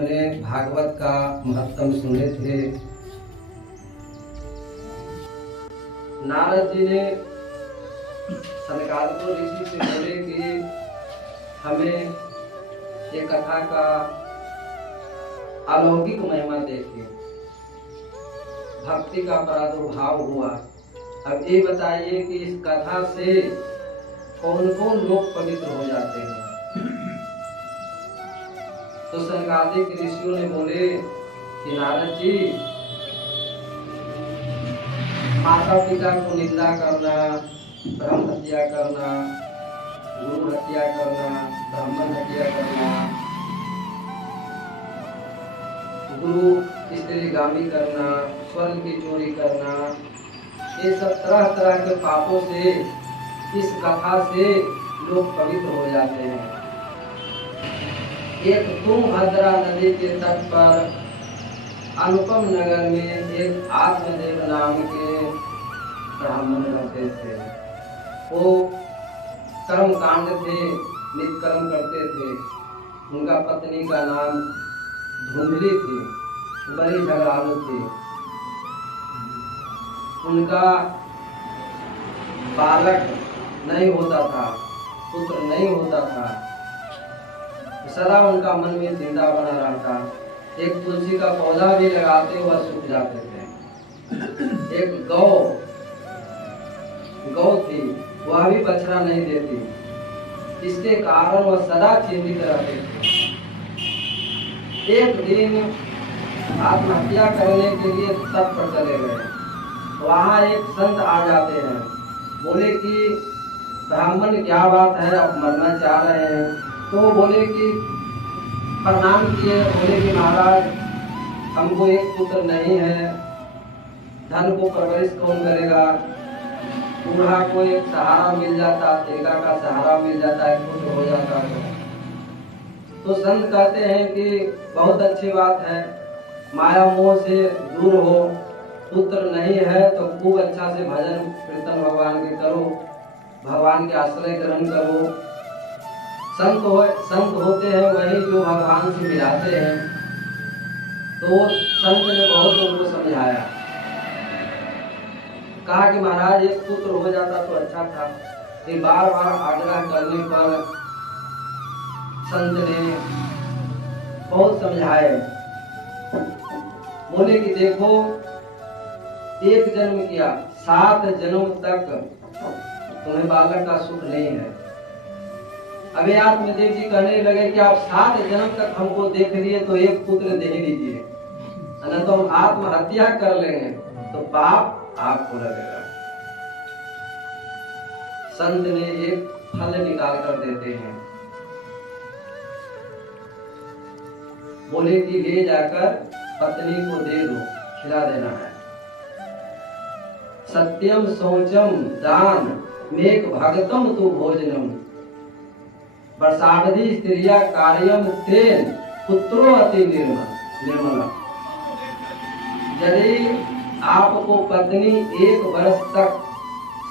हमने भागवत का महत्व सुने थे। नारद जी ने सनकादिक ऋषि से बोले कि हमें ये कथा का अलौकिक महिमा देखिए, भक्ति का प्रादुर्भाव हुआ। अब ये बताइए कि इस कथा से कौन कौन लोग पवित्र हो जाते हैं। तो सनकादिक ऋषियों ने बोले कि नारद जी, माता पिता को निंदा करना, ब्रह्म हत्या करना, गुरु हत्या करना, ब्राह्मण हत्या करना, गुरु स्त्रीगामी करना, स्वर्ग की चोरी करना, ये सब तरह तरह के पापों से इस कथा से लोग पवित्र हो जाते हैं। एक तुंगभद्रा नदी के तट पर अनुपम नगर में एक आत्मदेव नाम के ब्राह्मण रहते थे। वो कर्म कांड थे, निष्कर्म करते थे। उनका पत्नी का नाम धुंधली थी, बड़ी झगड़ालू थी। उनका बालक नहीं होता था, पुत्र नहीं होता था। सदा उनका मन में चिंता बना रहता। एक तुलसी का पौधा भी लगाते हुए सूख जाते थे। एक गौ थी, वह भी बछड़ा नहीं देती। इसके कारण वह सदा चिंतित रहते थे। एक दिन आत्महत्या करने के लिए तट पर चले गए। वहाँ एक संत आ जाते हैं, बोले कि ब्राह्मण क्या बात है, आप मरना चाह रहे हैं? तो वो बोले कि प्रणाम किए, बोले कि महाराज, हमको एक पुत्र नहीं है, धन को परवरिश कौन करेगा? बूढ़ा को एक सहारा मिल जाता, तेगा का सहारा मिल जाता है, पुत्र हो जाता तो संत कहते हैं कि बहुत अच्छी बात है, माया मोह से दूर हो, पुत्र नहीं है तो खूब अच्छा से भजन कीर्तन भगवान के करो, भगवान के आश्रय ग्रहण करो। संत होते हैं वही जो भगवान से मिलाते हैं। तो संत ने बहुत उनको समझाया, कहा कि महाराज एक पुत्र हो जाता तो अच्छा था। फिर बार बार आग्रह करने पर संत ने बहुत समझाए। बोले कि देखो, एक जन्म किया, 7 जन्म तक तुम्हें बालक का सुख नहीं है। अभी आत्मदेव जी कहने लगे कि आप 7 जन्म तक हमको देख लिए तो एक पुत्र दे ही दीजिए, न तो हम आत्महत्या कर लेंगे तो पाप आपको लगेगा। संत ने एक फल निकाल कर देते हैं, बोले कि ले जाकर पत्नी को दे दो, खिला देना है। सत्यम शौचम दान मेक भगतम तु भोजनम वर्षावधि स्त्रिया कार्यम तेन पुत्रो अति निर्मल। यदि आपको पत्नी 1 वर्ष तक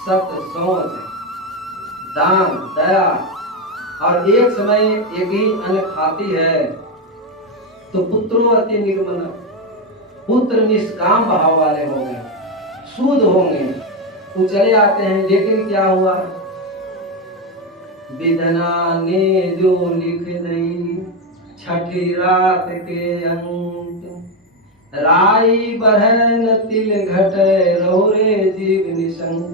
सत्य, शौच, दान, दया और एक समय एक ही अन्न खाती है तो पुत्रो अति निर्मल, पुत्र निष्काम भाव वाले होंगे, शुद्ध होंगे। वो चले आते हैं, लेकिन क्या हुआ? विधना ने जो लिख दई छठी रात के अंक, राई बहन तिल घटे रहुरे जीव निशंक।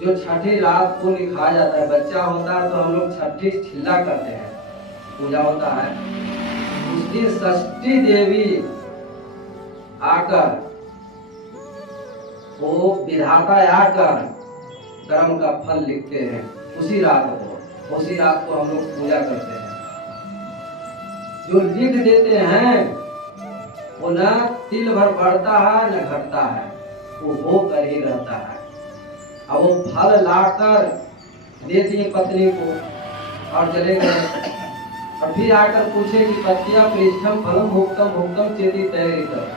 जो छठी रात को लिखा जाता है, बच्चा होता है तो हम लोग छठी छिल्ला करते हैं, पूजा होता है। उस दिन षष्ठी देवी आकर, वो विधाता आकर कर्म का फल लिखते हैं। उसी रात को हम लोग पूजा करते हैं। जो लिख देते हैं वो न तिल भर बढ़ता है न घटता है, वो होकर ही रहता है। अब वो फल लाकर दे दिए पत्नी को और चले गए। और फिर आकर पूछे कि पत्या पृष्ठम फलम भुक्तम भुक्तम चेती तैयारी कर।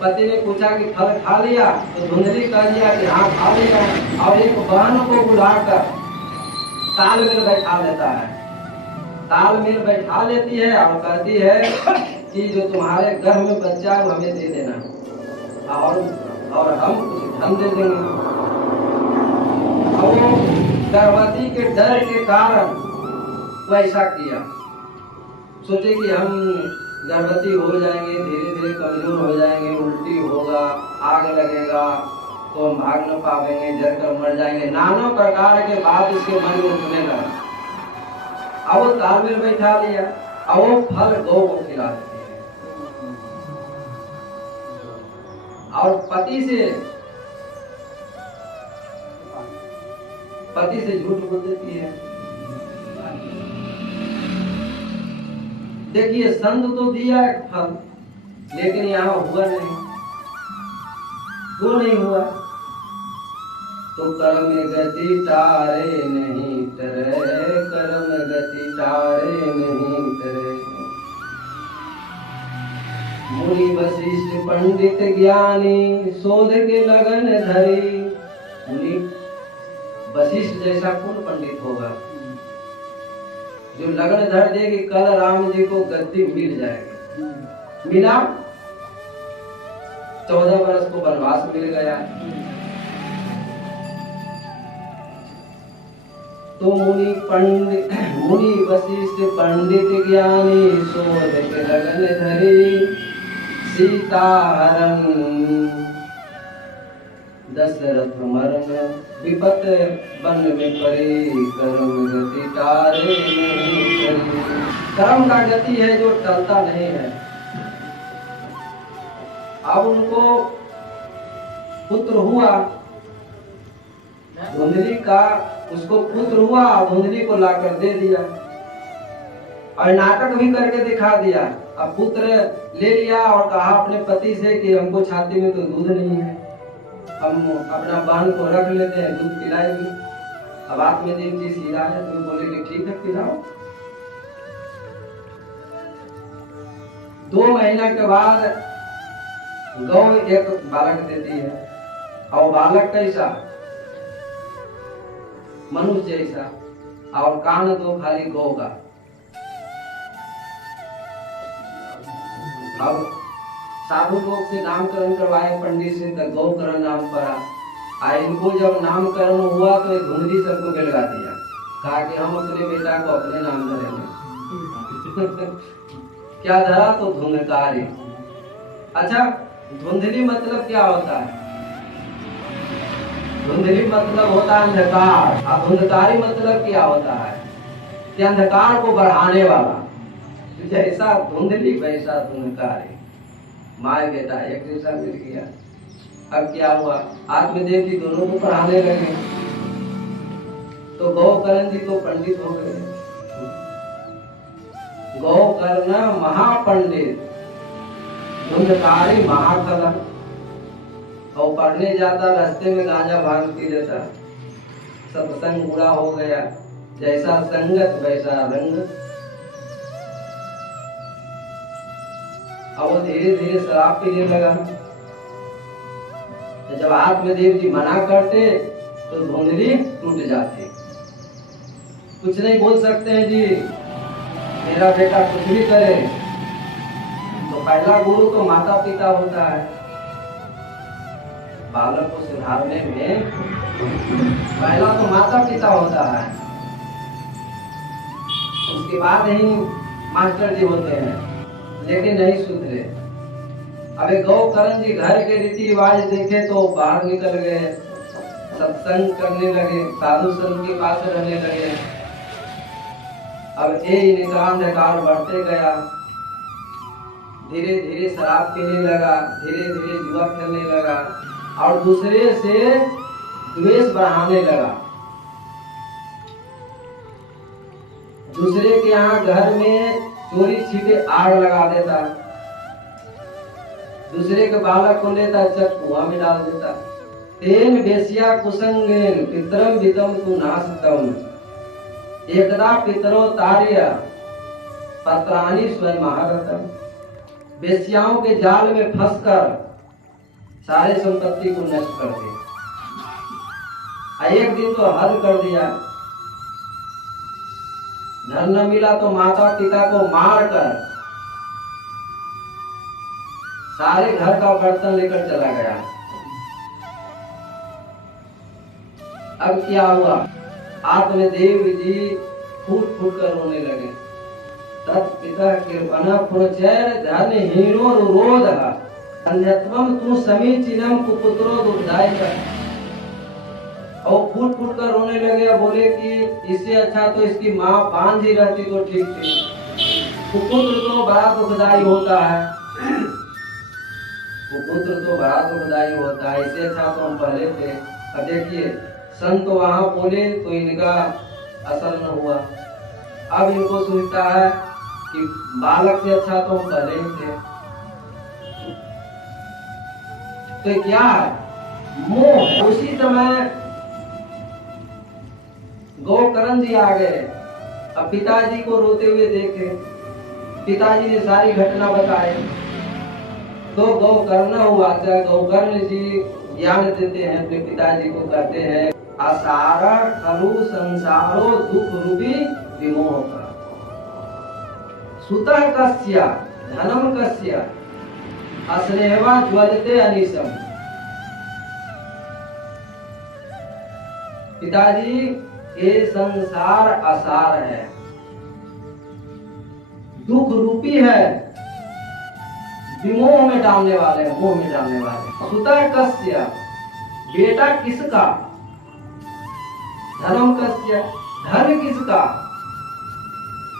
पति ने पूछा कि फल खा लिया? तो धुंधली कह दिया कि हाँ खा लिया। और एक बहन को बुलाकर ताल में बैठा लेता है तालमेल बैठा लेती है और कहती है कि जो तुम्हारे घर में बच्चा है वो हमें दे देना और हम कुछ धन दे देंगे। और वो गर्भवती के डर के कारण वो ऐसा किया, सोचे कि हम गर्भवती हो जाएंगे, धीरे धीरे कमजोर हो जाएंगे, उल्टी होगा, आग लगेगा तो हम भाग न पाएंगे, जल कर मर जाएंगे। नाना प्रकार के बात उसके मन में उठने लगा। अब वो तालमेल बैठा लिया, अब वो फल गौ को खिला देती है और पति से झूठ बोल देती है। देखिए संत तो दिया एक फल, लेकिन यहाँ हुआ नहीं। क्यों नहीं हुआ? तो कर्म गति तारे नहीं तरे, कर्म गति तारे नहीं तरे। मुनि वशिष्ठ पंडित ज्ञानी शोध के लगन धरी। मुनि वशिष्ठ जैसा कौन पंडित होगा जो लगन धर दे कि कल राम जी को गद्दी मिल जाएगी। मिला, 14 वर्ष को वनवास मिल गया। तो मुनि वशिष्ठ पंडित ज्ञानी शोध के लगन धरी। सीता हरण दशरथ मरण विपत बन में पड़े। कर्म गति तारे नहीं टली। कर्म का गति है जो टलता नहीं है। अब उनको पुत्र हुआ, धुंधली का उसको पुत्र हुआ, धुंधली को लाकर दे दिया और नाटक भी करके दिखा दिया। अब पुत्र ले लिया और कहा अपने पति से कि हमको छाती में तो दूध नहीं है, हम अपना बहन को रख लेते हैं, दूध पिलाएगी। अब आत्मदेव जी सीधा है तो बोले कि ठीक है पिलाओ। 2 महीना के बाद गौ एक बालक देती है और बालक कैसा? मनुष्य जैसा, और कान तो खाली गौ का। अब साधु लोग से नामकरण करवाए पंडित से, तो गौकरण नाम पड़ा। इनको जब नामकरण हुआ तो धुंधली सबको बेलगा दिया, कहा कि हम अपने बेटा को अपने नाम धरेंगे। क्या धरा? तो धुंधकारी। अच्छा, धुंधली मतलब क्या होता है? धुंधली मतलब होता है अंधकार। अब धुंधकारी मतलब क्या होता है? कि अंधकार को बढ़ाने वाला। जैसा धुंधली वैसा धुंधकारी, माए बेटा एक जैसा मिल गया। अब क्या हुआ? आत्मदेव जी दोनों को पढ़ाने लगे तो गौकर्ण जी तो पंडित हो गए। गौकर्ण महापंडित, धुंधकारी महाकला। और पढ़ने जाता, रास्ते में गांजा भांग पी लेता, सत्संग पूरा हो गया। जैसा संगत वैसा रंग। अब वो धीरे धीरे शराब पीने लगा। तो जब आत्मदेव जी मना करते तो धुंधली टूट जाती। कुछ नहीं बोल सकते हैं जी, मेरा बेटा कुछ भी करे। तो पहला गुरु तो माता पिता होता है। बालक को सुधारने में पहला तो माता पिता होता है, उसके बाद ही मास्टर जी होते हैं। लेकिन नहीं सुधरे। अबे गौकर्ण जी घर के रीति रिवाज देखे तो बाहर निकल गए, सत्संग करने लगे, साधु संत के पास रहने लगे। अब इनका अंधकार बढ़ते गया। धीरे धीरे शराब पीने लगा, धीरे धीरे जुआ खेलने लगा और दूसरे से द्वेष बढ़ाने लगा। दूसरे के यहाँ घर में चोरी छिपे आग लगा देता, दूसरे के बालक को लेता चट कुआं में डाल देता। तेन बेसिया कुसंगेन पितरम वितम तु नाशतम। एकदा पितरो तार्य पत्राणि स्वयं महारतम। बेसियाओं के जाल में फंसकर सारे संपत्ति को नष्ट कर दिया। एक दिन तो हद कर दिया, धन न मिला तो माता पिता को मार कर सारे घर का बर्तन लेकर चला गया। अब क्या हुआ, आत्मदेव जी फूट फूट कर रोने लगे। तत्पिता कृपण पुरचैर धन हीनो रोध अन्यत्वम तू समीचीनम कुपुत्रो दुर्दाय कर। और फूट फूट कर रोने लगे। बोले कि इससे अच्छा तो इसकी माँ बांझ ही रहती तो ठीक थी। कुपुत्र तो बड़ा दुखदाई होता है, कुपुत्र तो बड़ा दुखदाई होता है, इससे अच्छा तो हम पहले थे। अब देखिए संत वहां बोले तो इनका असर न हुआ। अब इनको सोचता है कि बालक से अच्छा तो हम पहले ही थे। तो क्या है, मोह। उसी समय गोकर्ण जी आ गए। अब पिताजी को रोते हुए देखे, पिताजी ने सारी घटना बताई। तो गोकर्ण हुआ, गोकर्ण जी ज्ञान देते हैं अपने पिताजी को, कहते हैं असार खलु संसारो दुख रूपी विमोह का सुतः कस्य धनम कस्य अस्नेहवा ज्वलते अनिशम। पिताजी ये संसार असार है, दुख रूपी है, विमोह में डालने वाले, मोह में डालने वाले। सुतः कस्य बेटा किसका, धनम कस्य धन किसका।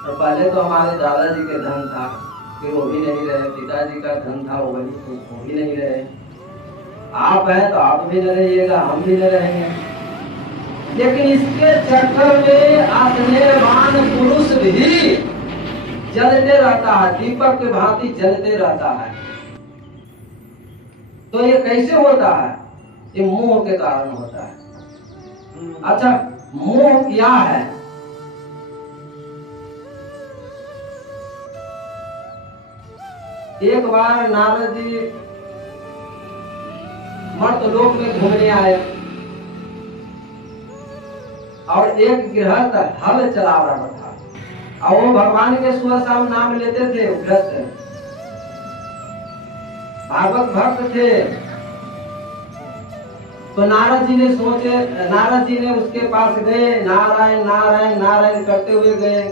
और पहले तो हमारे दादाजी के धन था, फिर वो भी नहीं रहे। पिताजी का धन था, वो भी नहीं रहे। आप हैं तो आप भी न रहिएगा, हम भी न रहेंगे। लेकिन इसके चक्कर में आत्मेवान पुरुष भी जलते रहता है, दीपक के भांति जलते रहता है। तो ये कैसे होता है, ये मोह के कारण होता है। अच्छा, मोह क्या है? एक बार नारद जी मर्तलोक में घूमने आए और एक गृहस्थ हल चला रहा था और वो भगवान के सुबह शाम नाम लेते थे। गृहस्थ भागवत भक्त थे। तो नारद जी ने सोचे, नारद जी ने उसके पास गए, नारायण नारायण नारायण करते हुए गए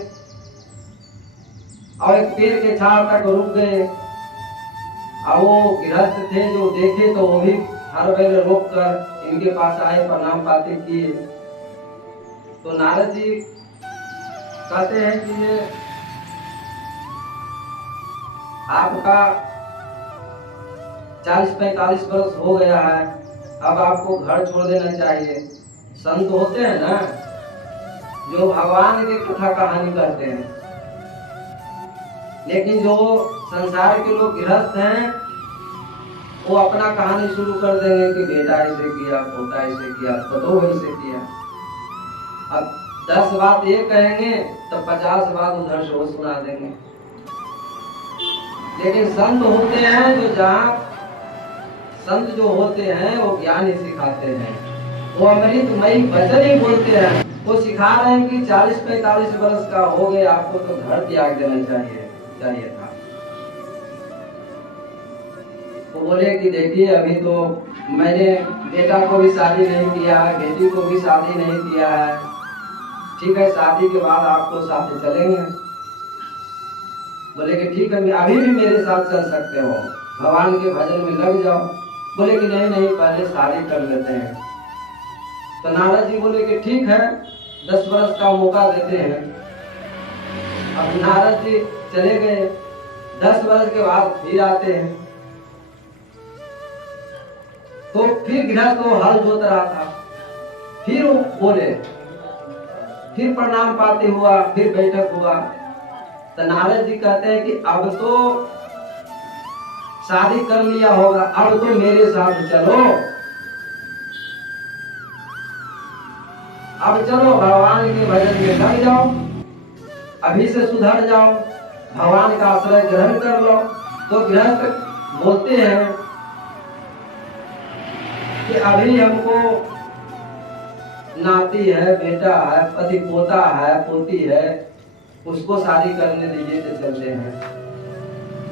और एक पेड़ के छाल तक रुक गए। और वो गृहस्थ थे जो देखे तो वो भी हर वेले रोक कर इनके पास आए, प्रणाम पाती किए। तो नारद जी कहते हैं कि ये आपका 40-45 वर्ष हो गया है, अब आपको घर छोड़ देना चाहिए। संत होते हैं ना जो भगवान की कथा कहानी करते हैं, लेकिन जो संसार के लोग गृहस्थ हैं वो अपना कहानी शुरू कर देंगे कि बेटा ऐसे किया, पोता ऐसे किया, पतो ऐसे किया। अब 10 बात ये कहेंगे तो 50 बात उधर से वो सुना देंगे। लेकिन संत होते हैं जो जहाँ संत जो होते हैं वो ज्ञान ही सिखाते हैं, वो अमृतमयी वचन ही बोलते हैं। वो सिखा रहे हैं कि 40-45 वर्ष का हो गए आपको तो घर त्याग देना चाहिए था। वो बोले कि देखिए अभी तो मैंने बेटा को भी शादी नहीं किया है, बेटी को भी शादी नहीं किया है, ठीक है शादी के बाद आपको साथ चलेंगे। बोले कि ठीक है अभी भी मेरे साथ चल सकते हो, भगवान के भजन में लग जाओ। बोले कि नहीं पहले शादी कर लेते हैं। तो नारद जी बोले कि ठीक है 10 वर्ष का मौका देते हैं। अब नारद जी चले गए, 10 वर्ष के बाद फिर आते हैं। तो फिर गृहस्थ को हल जोत रहा था, फिर वो बोले, फिर प्रणाम पाती हुआ, फिर बैठक हुआ। तो नारद जी कहते हैं कि अब तो शादी कर लिया होगा, अब तो मेरे साथ चलो, अब चलो भगवान के भजन में लग जाओ, अभी से सुधर जाओ, भगवान का आश्रय ग्रहण कर लो। तो गृहस्थ बोलते हैं कि अभी हमको नाती है, बेटा है, पति पोता है, पोती है, उसको शादी करने दीजिए तो चलते हैं।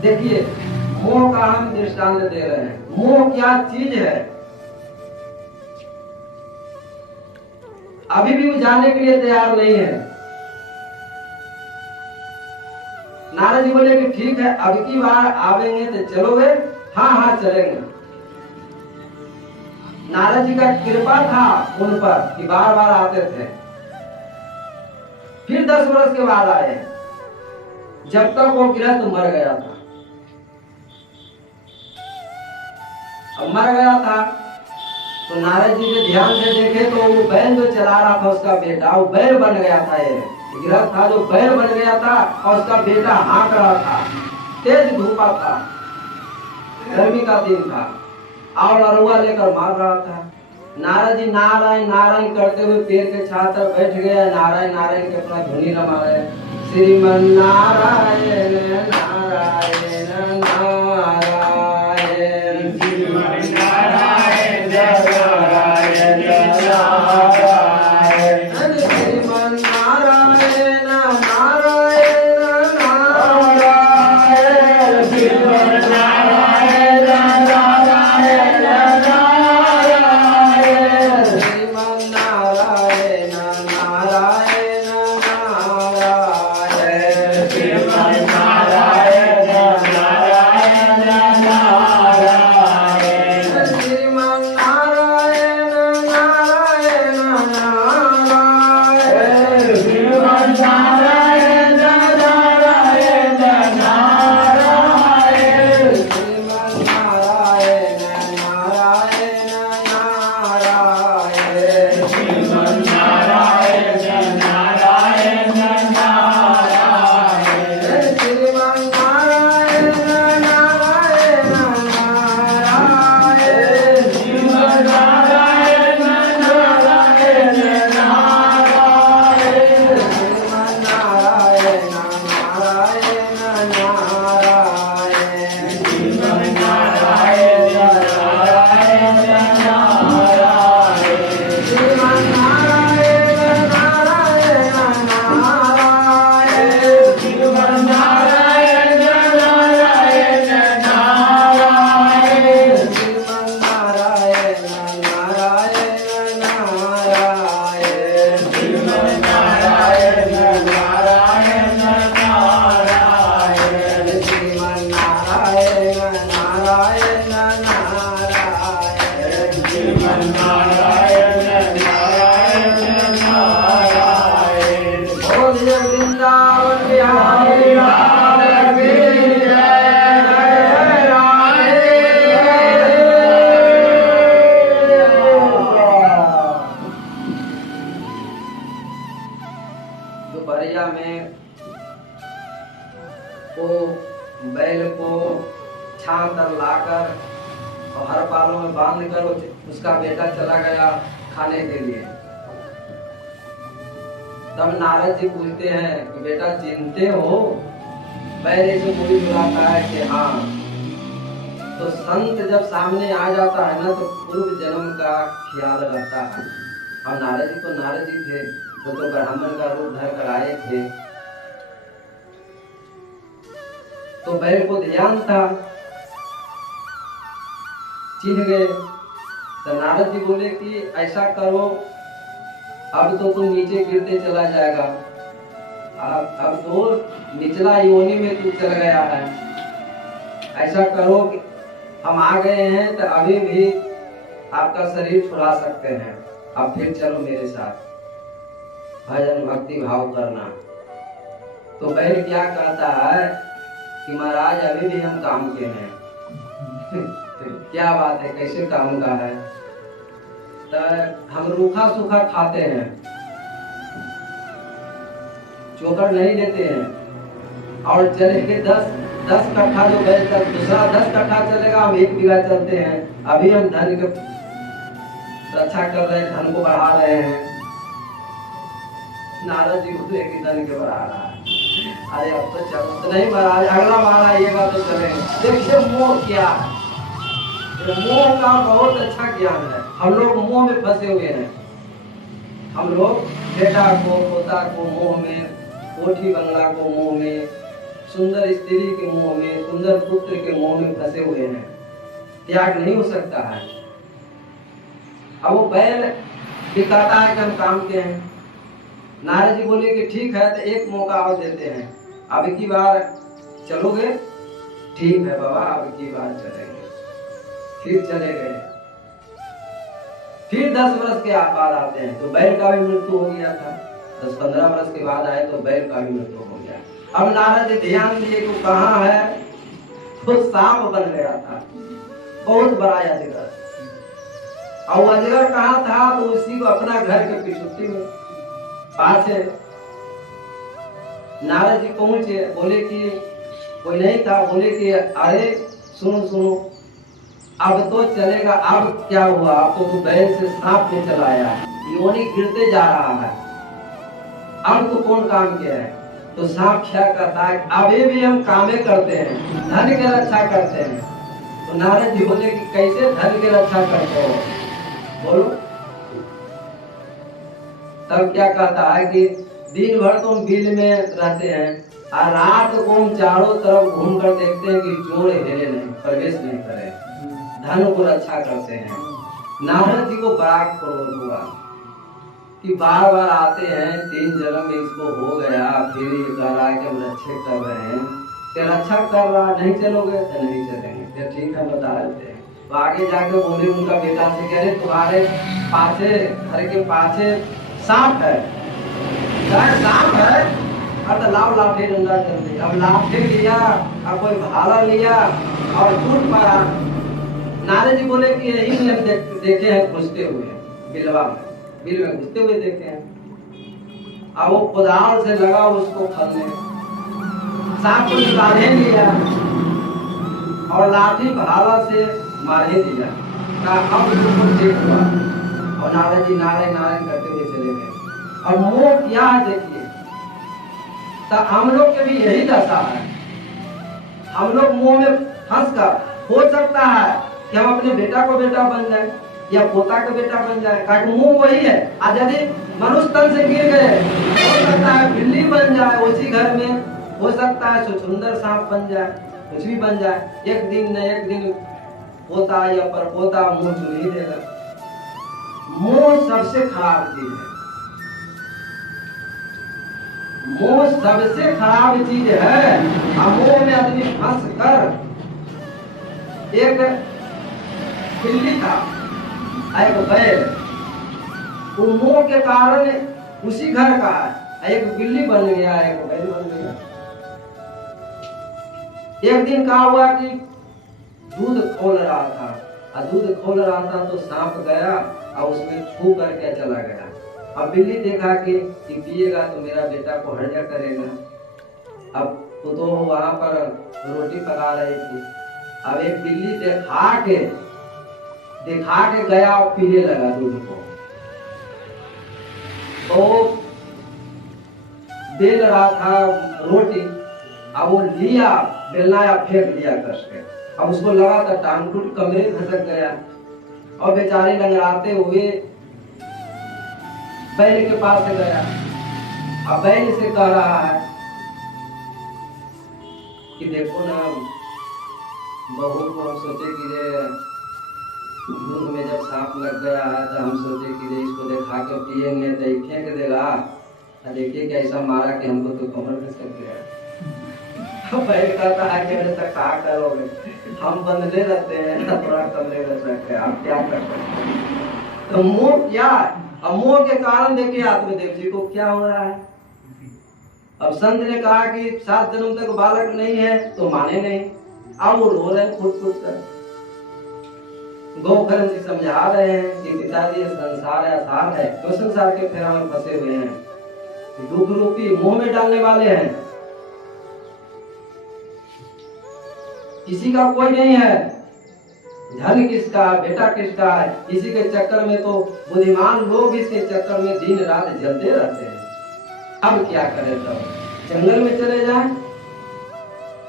देखिए मोह का हम दृष्टांत दे रहे हैं। मोह क्या चीज है, अभी भी वो जानने के लिए तैयार नहीं है। नारद जी बोले कि ठीक है, अब की बार आवेंगे तो चलोगे? हाँ हाँ चलेंगे। नारद जी का कृपा था उन पर कि बार बार आते थे। फिर 10 वर्ष के बाद आए, जब तक वो गृहस्थ मर गया था। अब मर गया था तो नारद जी ने ध्यान से देखे तो वो बैल जो चला रहा था उसका बेटा, वो बैल बन गया था। ये गृहस्थ था जो बैल बन गया था और उसका बेटा हाँक रहा था। तेज धूपा था, गर्मी का दिन था और अरुआ लेकर मार रहा था। नारद जी नारायण नारायण करते हुए पेड़ के छात पर बैठ गए, नारायण नारायण के अपना धुनी रमा रहे। श्रीमन नारायण नारायण नारायण, श्रीमन नारायण नारायण नारायण, श्रीमन नारायण नारायण नारायण, श्रीमन नारायण नारायण नारायण, श्रीमन नारायण नारायण नारायण, श्रीमन नारायण नारायण नारायण, श्रीमन नारायण नारायण नारायण, श्रीमन नारायण नारायण नारायण, श्रीमन नारायण नारायण नारायण, श्रीमन नारायण नारायण नारायण, श्रीमन नारायण नारायण नारायण, श्रीमन नारायण नारायण नारायण, श्रीमन नारायण नारायण नारायण, श्रीमन नारायण नारायण नारायण, श्रीमन नारायण नारायण नारायण, श्रीमन नारायण नारायण नारायण, श्रीमन नारायण नारायण नारायण, श्रीमन नारायण नारायण नारायण, श्रीमन नारायण नारायण नारायण, श्रीमन नारायण नारायण नारायण। बोलिए वृंदावन बिहारी लाल की जय, जय राधे। दोपहरिया में वो बैल को छान कर लाकर और हर पालों में बांध कर उसका बेटा चला गया खाने के लिए। तब नारद जी पूछते हैं कि बेटा चिंते हो? बैल से कोई बुलाता है कि हाँ। तो संत जब सामने आ जाता है ना तो पूर्व जन्म का ख्याल रहता है। और नारद जी तो नारद जी थे, वो तो ब्राह्मण का रूप धर कर आए थे। तो बैल को ध्यान था, चिन्ह गए। तो नारद जी बोले कि ऐसा करो, अब तो तुम नीचे गिरते चला जाएगा, अब तो निचला योनि में तू चल गया है। ऐसा करो कि हम आ गए हैं तो अभी भी आपका शरीर छुड़ा सकते हैं, अब फिर चलो मेरे साथ, भजन भक्ति भाव करना। तो बैल क्या कहता है कि महाराज अभी भी हम काम के हैं। क्या बात है, कैसे काम का है? तो हम रूखा सूखा खाते हैं, चोकर नहीं देते हैं। और चलेंगे 10 कट्ठा जो बैल तक, दूसरा 10 कट्ठा चलेगा, हम 1 बीघा चलते हैं। अभी हम धन की रक्षा कर रहे हैं, धन को बढ़ा रहे हैं। नारद जी बोले कि धन के बढ़ा रहा है। अरे अब तो चलो तो नहीं महाराज, अगला बार आइएगा तो चलेंगे। देखिए मोह क्या है, मोह का बहुत अच्छा ज्ञान है। हम लोग मोह में फंसे हुए हैं। हम लोग बेटा को पोता को मोह में कोठी बंगला को मोह में, सुंदर स्त्री के मोह में, सुंदर पुत्र के मोह में फंसे हुए हैं। त्याग नहीं हो सकता है। अब वो बैल दिखाता है कि हम काम के हैं। नारद जी बोले कि ठीक है, तो एक मौका और देते हैं, अब की बार चलोगे? ठीक है बाबा, अब की बार चलेंगे। फिर चले गए। फिर 10 वर्ष के बाद आते हैं तो बैल का भी मृत्यु हो गया था। 10-15 वर्ष के बाद आए तो बैल का भी मृत्यु हो गया। अब नारद जी ध्यान दिए कि कहाँ है, तो सांप बन गया था, बहुत बड़ा अजगर। और अजगर कहाँ था, तो उसी को अपना घर के पिछुती में पाछे नारद जी पहुंचे। बोले कि कोई नहीं था। बोले कि अरे सुनो सुनो, अब तो चलेगा। अब क्या हुआ, अब तो तू बैल से सांप पे चलाया, योनि गिरते जा रहा है, अब तो कौन काम किया है? तो सांप क्या कहता है, अभी भी हम कामे करते हैं, धन की रक्षा करते हैं। तो नारद जी बोले कि कैसे धन की रक्षा करते हो, बोलो। तब क्या कहता है कि दिन भर तुम बिल में रहते हैं और रात को हम चारों तरफ घूम कर देखते हैं कि चोर हिले नहीं, प्रवेश नहीं करे, धन को रक्षा करते हैं। नारद जी को बड़ा क्रोध हुआ कि बार बार आते हैं, 3 जन्म में इसको हो गया, फिर ये कह रहा है कि हम रक्षा कर रहे हैं। क्या रक्षा कर रहा, नहीं चलोगे? तो नहीं चलेंगे। क्या ठीक है, बता देते हैं। तो आगे जाके बोले उनका बेटा से, कह रहे तुम्हारे पाछे, घर के पाछे सांप है। सांप है, अब तो लाओ लाठी डंडा जल्दी। अब लाठी लिया, अब कोई भाला लिया और टूट पड़ा। नारद जी बोले कि यही में देखे हैं घुसते हुए बिलवा में, बिल में घुसते हुए देखे हैं। अब वो कुदाल से लगा उसको फलने, सांप को निकाले लिया और लाठी भाला से मारे दिया। अब उसको ठीक हुआ और नारद जी नारायण नारायण करते हुए चले गए। और मोह क्या है देखिए, तो हम लोग के भी यही दशा है। हम लोग मोह में फंस कर, हो सकता है कि हम अपने बेटा को बेटा बन जाए या पोता का बेटा बन जाए, कारण मुंह वही है। आज यदि मनुष्य तन से गिर गए, हो सकता है बिल्ली बन जाए उसी घर में, हो सकता है सुंदर सांप बन जाए, कुछ भी बन जाए। एक दिन न एक दिन पोता या परपोता मुंह चुन ही देगा। मुंह सबसे खराब चीज है। मोह सबसे खराब चीज है। मोह में आदमी फंस कर, एक बिल्ली था, एक बैल, वो मोह के कारण उसी घर का है, एक बिल्ली बन गया, एक बैल बन गया। एक दिन क्या हुआ कि दूध खोल रहा था, और दूध खोल रहा था तो सांप गया और उसमें छू करके चला गया। अब बिल्ली देखा कि पिएगा तो मेरा बेटा को हर्जा करेगा। अब तो वहां पर रोटी पका रही थी। अब एक बिल्ली दिखा के गया और पीने लगा दूध को। तो बेल रहा था रोटी, अब वो लिया बेलना या फेंक दिया करके। अब उसको लगा था टांग टूट, कमरे घसक गया और बेचारे लंगड़ाते हुए बैल के पास से गया। अब बैल से कह रहा है कि देखो ना, बहू को हम सोचे कि दूध में जब सांप लग गया है तो हम सोचे कि इसको देखा के पिएंगे तो ये फेंक देगा, देखिए कि ऐसा मारा कि हमको तो कमर घसक गया। बैल कहता है कि अरे तक क्या करोगे, हम बंधले रहते हैं ना, थोड़ा कमरे घसक गया, आप क्या कर सकते हैं। तो मोह क्या है, अब मोह के कारण देखिए आत्मदेव जी को क्या हो रहा है। अब संत ने कहा कि 7 जन्म तक बालक नहीं है तो माने नहीं, अब वो रो रहे खुद कर। गोखरन जी समझा रहे हैं कि पिताजी संसार आसार है, तो संसार के फेरा में फंसे हुए हैं, दुख रूपी मोह में डालने वाले हैं। किसी का कोई नहीं है, धन किसका है, बेटा किसका है, इसी के चक्कर में तो बुद्धिमान लोग इसके चक्कर में दिन रात जलते रहते हैं। अब क्या करें, तब जंगल में चले जाएं।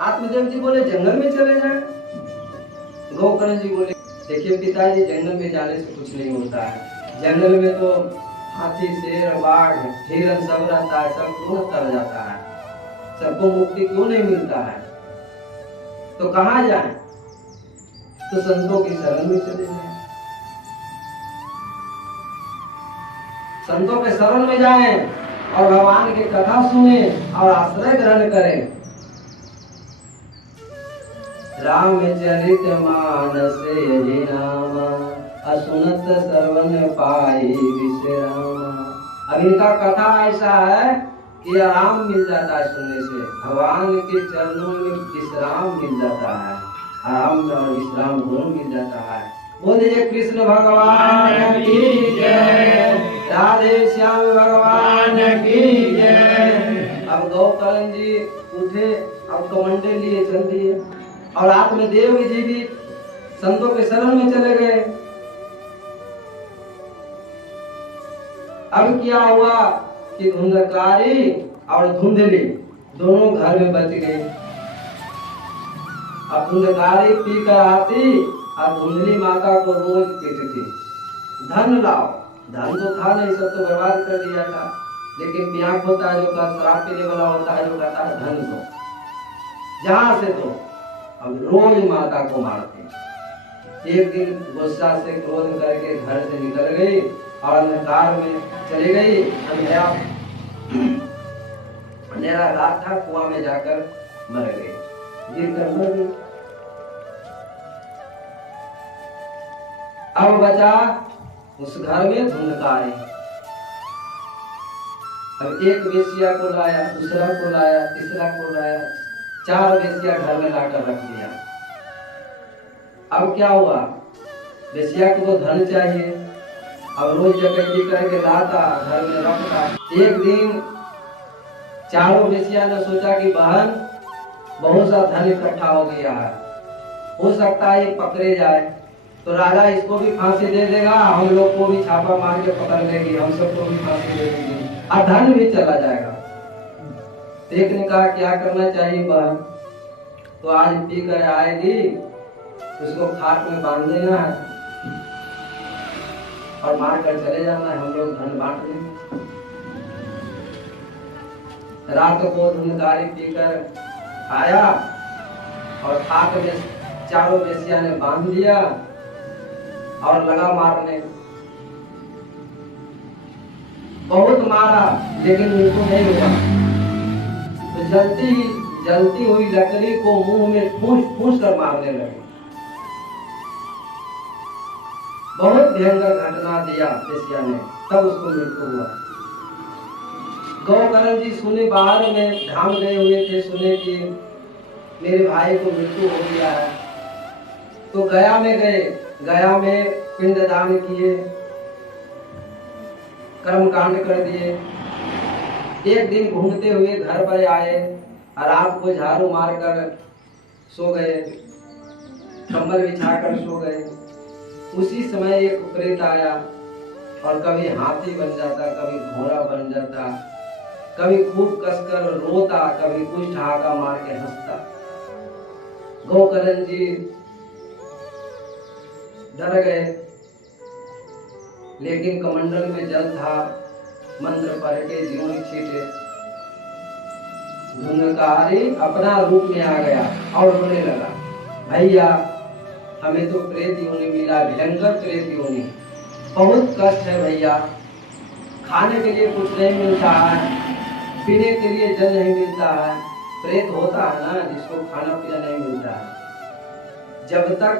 आत्मदेव जी बोले जंगल में चले जाएं। गोकर्ण जी बोले देखिए पिताजी, जंगल में जाने से कुछ नहीं होता है। जंगल में तो हाथी, शेर, बाघ, हिरण सब रहता है, सब पूर्ण तर जाता है। सबको मुक्ति क्यों नहीं मिलता है? तो कहाँ जाएं? तो संतों की शरण में चले जाएं। संतों के शरण में जाएं और भगवान की कथा सुने और आश्रय ग्रहण करें। रामचरित मानस यही नामा, असुनत श्रवण पाई विश्रामा। अब इनका कथा ऐसा है कि आराम मिल जाता है सुनने से, भगवान के चरणों में विश्राम मिल जाता है, आराम और विश्राम दोनों मिल जाता है। बोलिए कृष्ण भगवान की जय, राधे श्याम भगवान की जय। अब गौकर्ण जी उठे, अब कमंडे लिए चल दिए और रात में देव जी भी संतों के शरण में चले गए। अब क्या हुआ कि धुंधकारी और धुंधली दोनों घर में बच गए। अब धुंधकारी पी कर आती और धुंधली माता को रोज पीटती, धन लाओ। धन तो था नहीं, सब तो बर्बाद कर दिया था, लेकिन पियांक होता है जो शराब पीने वाला होता है, जो कहता है धन दो, जहां से दो। अब रोज माता को मारते। एक दिन गुस्सा से क्रोध करके घर से निकल गई और अंधकार में चली गई। अंधेरा रात था, कुआं में जाकर मर गई, गिर कर मर गई। अब बचा उस घर में धुंधकारी। अब एक वेश्या को लाया, दूसरा को लाया, तीसरा को लाया, 4 वेश्या घर में लाकर रख दिया। अब क्या हुआ, वेश्या को तो धन चाहिए, अब रोज डकैती करके लाता, घर में रखता। एक दिन चारों वेश्या ने सोचा कि बहन बहुत सा धन इकट्ठा हो गया है, हो सकता है ये पकड़े जाए, तो राजा इसको भी फांसी दे देगा, हम लोग को भी छापा मार के पकड़ लेगी, हम सबको भी फांसी दे देगी और धन भी चला जाएगा। एक ने कहा क्या करना चाहिए बहन? तो आज पी कर आएगी, उसको खाट में बांध देना है और मार कर चले जाना है, हम लोग धन बांट देंगे। रात को धुंधकारी पीकर आया और खाट में चारों वेश्या ने बांध दिया और लगा मारने। बहुत मारा लेकिन उनको नहीं हुआ, तो जलती हुई लकड़ी को मुंह में ठूस कर मारने लगे। बहुत भयंकर घटना दिया वेश्या ने, तब उसको मृत्यु हुआ। गौकर्ण जी सुने, बाहर में धाम गए हुए थे, सुने कि मेरे भाई को मृत्यु हो गया है, तो गया में गए, गया में पिंडदान किए, कर्मकांड कर दिए। एक दिन घूमते हुए घर पर आए, रात को झाड़ू मारकर सो गए, कंबल बिछाकर सो गए। उसी समय एक प्रेत आया और कभी हाथी बन जाता, कभी घोड़ा बन जाता, कभी खूब कसकर रोता, कभी कुछ ठहाका मार के हंसता। गौकर्ण जी डर गए, लेकिन कमंडल में जल था, मंत्र पढ़ के जीवन छीटे। धुंधकारी अपना रूप में आ गया और रोने लगा, भैया हमें तो प्रेत योनि मिला, भयंकर प्रेत योनि, बहुत कष्ट है भैया, खाने के लिए कुछ नहीं मिलता है, पीने के लिए जल नहीं मिलता है। प्रेत होता है ना जिसको खाना पीना नहीं मिलता है। जब तक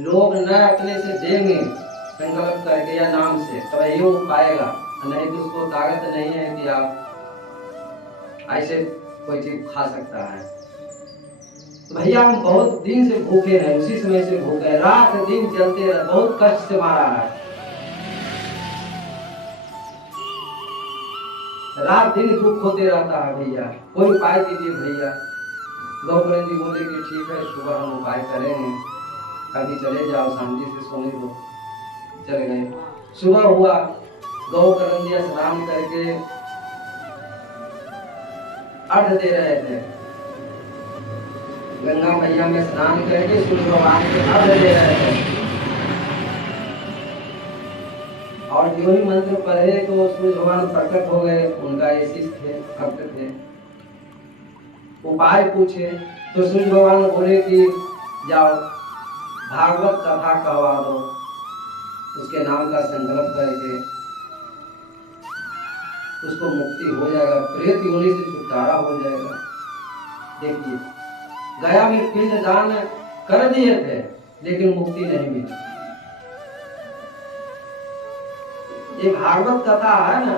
लोग न अपने से देंगे संकल्प करके या नाम से, तब ये हो पाएगा, नहीं तो उसको ताकत नहीं है कि आप ऐसे कोई चीज खा सकता है। तो भैया हम बहुत दिन से भूखे हैं, उसी समय से भूखे हैं, रात दिन चलते रहे, बहुत कष्ट से मारा है, रात दिन दुख होते रहता है भैया, कोई उपाय कीजिए भैया। गौकर्ण जी बोले कि ठीक है, सुबह हम उपाय करेंगे, अभी चले जाओ, शांति से सोने दो। चले गए। सुबह हुआ, गौकर्ण जी स्नान करके अर्घ दे रहे थे, गंगा मैया में स्नान करके सूर्य भगवान के अर्घ दे रहे थे, और जो ही मंत्र पढ़े तो सूर्य भगवान प्रकट हो गए। उनका ये शिष्य थे, भक्त थे, उपाय पूछे तो सूर्य भगवान बोले कि जाओ भागवत कथा कहवा दो, उसके नाम का संकल्प करके उसको मुक्ति हो जाएगा, प्रेत योनि से छुटकारा हो जाएगा। देखिए गया में पिंड दान कर दिए थे लेकिन मुक्ति नहीं मिली। ये भागवत कथा है ना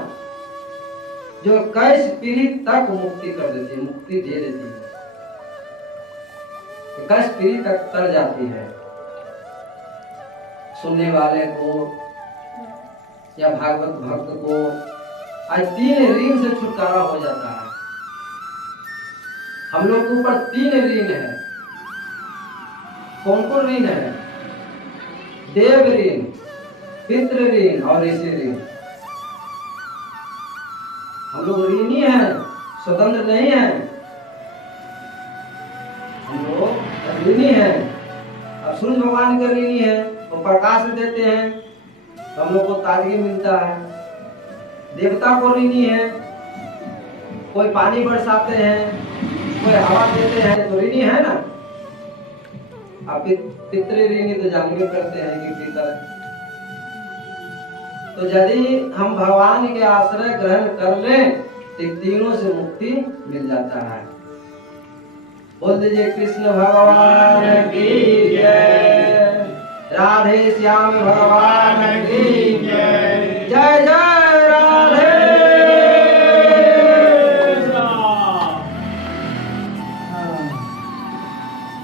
जो कैस पीढ़ी तक मुक्ति कर देती है, मुक्ति दे देती है, कैस पीढ़ी तक तर जाती है। सुनने वाले को या भागवत भक्त को आज 3 ऋण से छुटकारा हो जाता है। हम लोग के ऊपर 3 ऋण है। कौन कौन ऋण है? देव ऋण, पितृ ऋण और ऋषि ऋण। हम लोग ऋणी हैं, स्वतंत्र नहीं है। हम लोग ऋणी हैं। अब सूर्य भगवान के ऋणी है तो प्रकाश देते हैं तो हम लोग को ताजगी मिलता है। देवता को ऋणी है, कोई पानी बरसाते हैं, कोई हवा देते हैं तो ऋणी है ना। अब पितृ ऋणी तो जानवे करते हैं कि पितर। तो यदि हम भगवान के आश्रय ग्रहण कर लें तो तीनों से मुक्ति मिल जाता है। बोल दीजिए कृष्ण भगवान की जय, राधे श्याम भगवान की जय, जय जय राधे।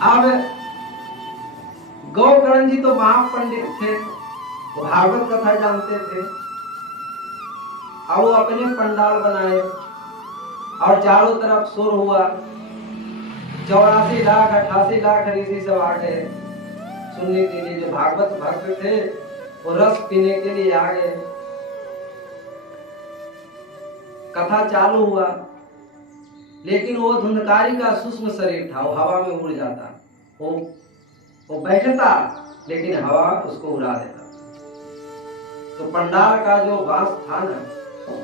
अब गौकर्ण जी तो महापंडित थे, वो भागवत कथा जानते थे। अब वो अपने पंडाल बनाए और चारों तरफ शोर हुआ। 84 लाख 88 लाख ऋषि सब आ गए सुनने के लिए। जो भागवत भक्त थे वो रस पीने के लिए आ गए। कथा चालू हुआ लेकिन वो धुंधकारी का सूक्ष्म शरीर था, वो हवा में उड़ जाता। वो बैठता लेकिन हवा उसको उड़ा देता। तो पंडाल का जो बांस था ना,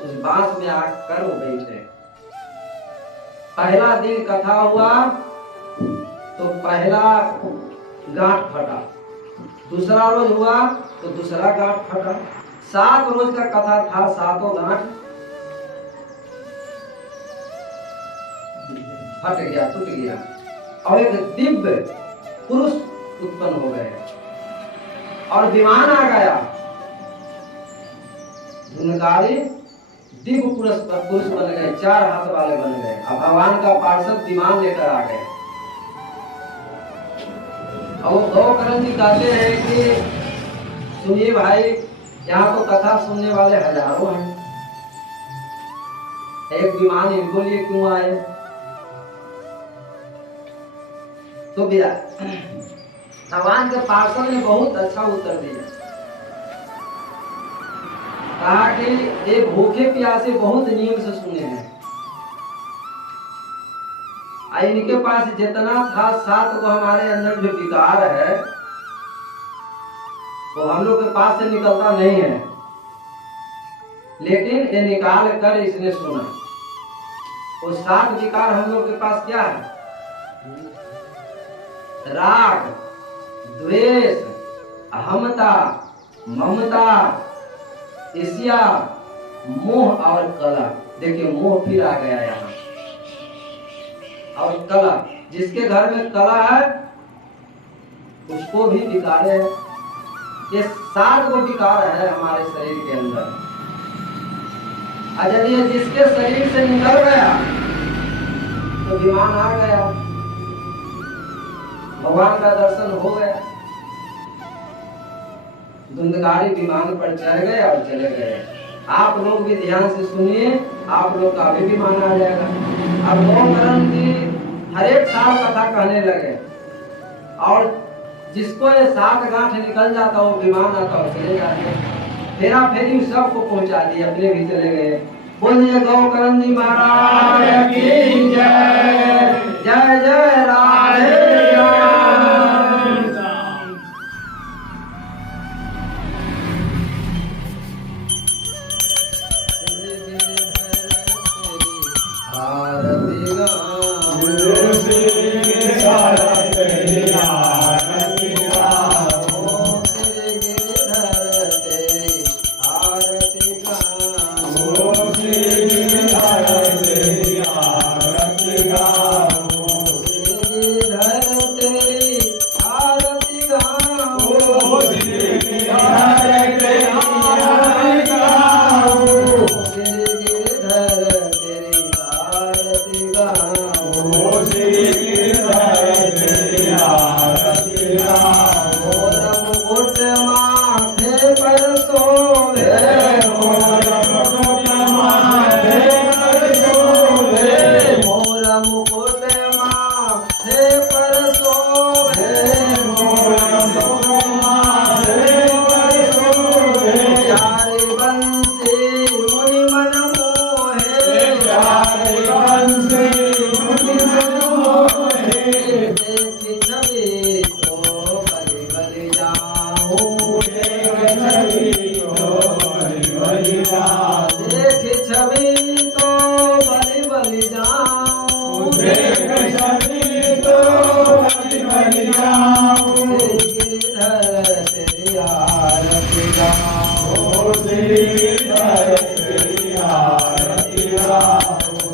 उस बांस में आकर वो बैठे। पहला दिन कथा हुआ तो पहला गांठ फटा, दूसरा रोज हुआ तो दूसरा गांठ फटा। 7 रोज का कथा था, 7 गांठ फट गया, टूट गया और एक दिव्य पुरुष उत्पन्न हो गए और विमान आ गया। धुनकारी दिव्य पुरुष बन गए, 4 हाथ वाले बन गए। अब भगवान का पार्षद विमान लेकर आ गए। अब वो गौकर्ण जी कहते हैं कि सुनिए भाई, यहाँ तो कथा सुनने वाले हजारों हैं, एक विमान इनको लिए क्यों आए? तो भगवान के पार्षद ने बहुत अच्छा उत्तर दिया। कहा कि ये भूखे प्यासे बहुत नियम से सुने हैं। इनके पास जितना था 7 को हमारे अंदर जो विकार है वो हम लोग के पास से निकलता नहीं है, लेकिन ये निकाल कर इसने सुना। वो 7 विकार हम लोग के पास क्या है? राग, द्वेष, अहमता, ममता, ईर्ष्या, मोह और कला। देखिए मोह फिर आ गया यहाँ, और कला। जिसके घर में कला है उसको भी विकार है। ये 7 को विकार है हमारे शरीर के अंदर। यदि ये जिसके शरीर से निकल गया तो विमान आ गया, भगवान का दर्शन हो गया। धुंधकारी विमान पर चढ़ गए और चले गए। आप लोग भी ध्यान से सुनिए, आप लोग का भी विमान आ जाएगा। अब गौकर्ण जी हर एक साल कथा कहने लगे और जिसको ये 7 गांठ निकल जाता वो विमान आता और चले जाते। फेरा फेरी सबको पहुंचा दिए, अपने भी चले गए। बोलिए गौकर्ण जी महाराज की जय, जय जय राधे। भारती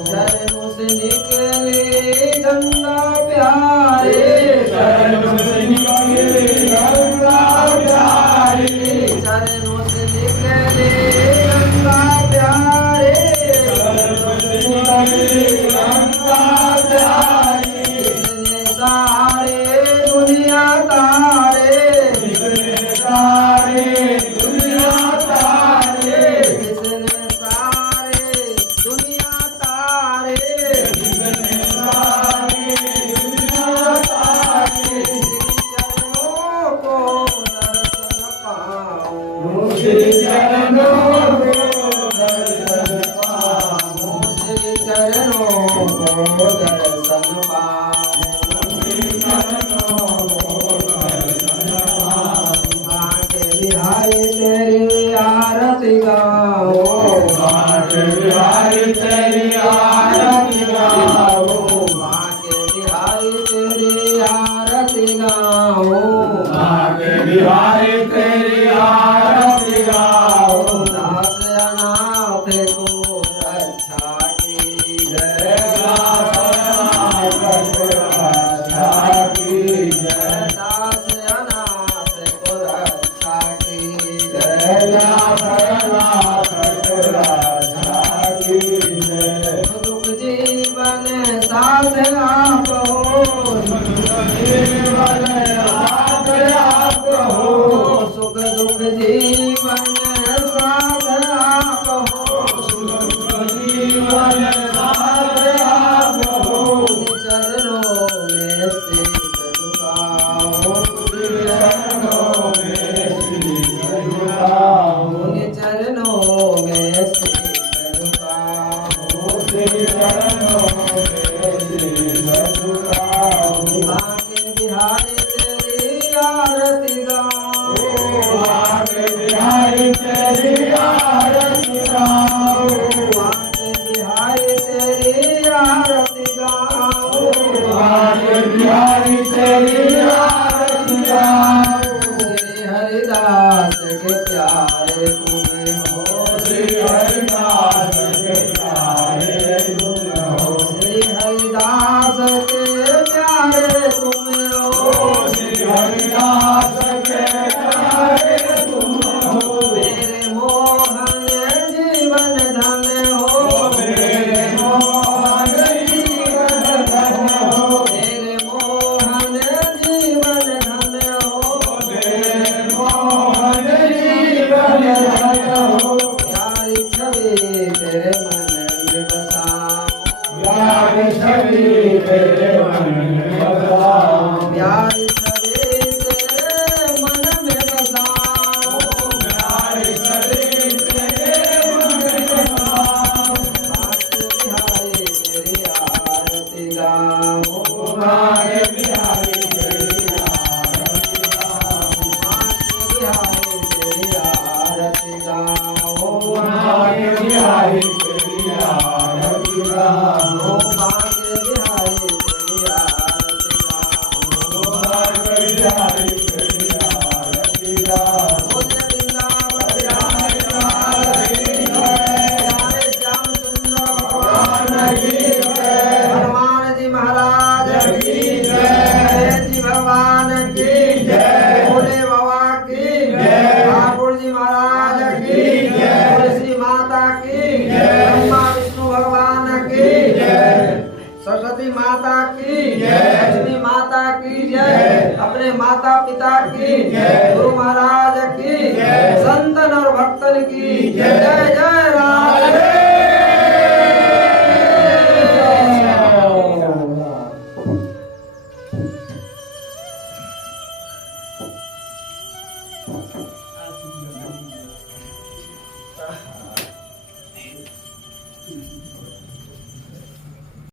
चरणों से निकले गंगा प्यारे, चरणों से निकले गंगा प्यारे, चरणों से निकले गंगा प्यारे, चरणों से निकले गंगा प्यारे। जिसने सारे दुनिया तारे, जिसने सारे दुनिया तारे, जिसने सारे दुनिया तारे, जिसने सारे दुनिया तारे। श्री चरणों को दर्शन पाऊं, श्री चरणों को दर्शन पाऊं, श्री चरणों को दर्शन पाऊं। बांके बिहारी तेरी आरती गाओ, बांके बिहारी तेरी आरती गाओ, बांके बिहारी तेरी आरती गाओ, बांके बिहारी तेरी आरती गाओ। दास अनाथ को रक्षा की जय, दास अनाथ को रक्षा की जय, दास अनाथ को रक्षा की जय, दास अनाथ को रक्षा की जय। दुख जीवन साथ आप हो, जीवन साथ आप हो, सुख दुख जीवन साथ आप हो, सुख दुख जीवन साथ आप हो। चरणों में शीश झुकाओ, चरणों में शीश झुकाओ, चरणों में शीश झुकाओ, चरणों में शीश झुकाओ। बांके बिहारी तेरी आरती गाओ, बांके बिहारी तेरी आरती गाओ, बांके बिहारी तेरी आरती गाओ, बांके बिहारी तेरी आरती गाओ। श्री हरिदास के प्यारे तुम्हें हो, श्री हरिदास के प्यारे तुम्हें हो, श्री हरिदास के प्यारे तुम्हें हो, श्री हरिदास के प्यारे तुम्हें हो। मेरे मोहन जीवन धन हो, मेरे मोहन जीवन धन हो, मेरे मोहन जीवन धन हो, मेरे मोहन जीवन धन हो। प्यारी छवि तेरे मन में बसाऊं, प्यारी छवि तेरे मन में बसाऊं, प्यारी छवि तेरे मन में बसाऊं, प्यारी छवि तेरे मन में बसाऊं। बांके बिहारी तेरी आरती गाओ, बांके बिहारी तेरी आरती गाओ, बांके बिहारी तेरी आरती गाओ, बांके बिहारी तेरी आरती गाओ, बांके बिहारी तेरी आरती सरस्वती माता की जय, लक्ष्मी माता की जय, अपने माता पिता की जय, गुरु महाराज की जय, संतन और भक्तन की जय।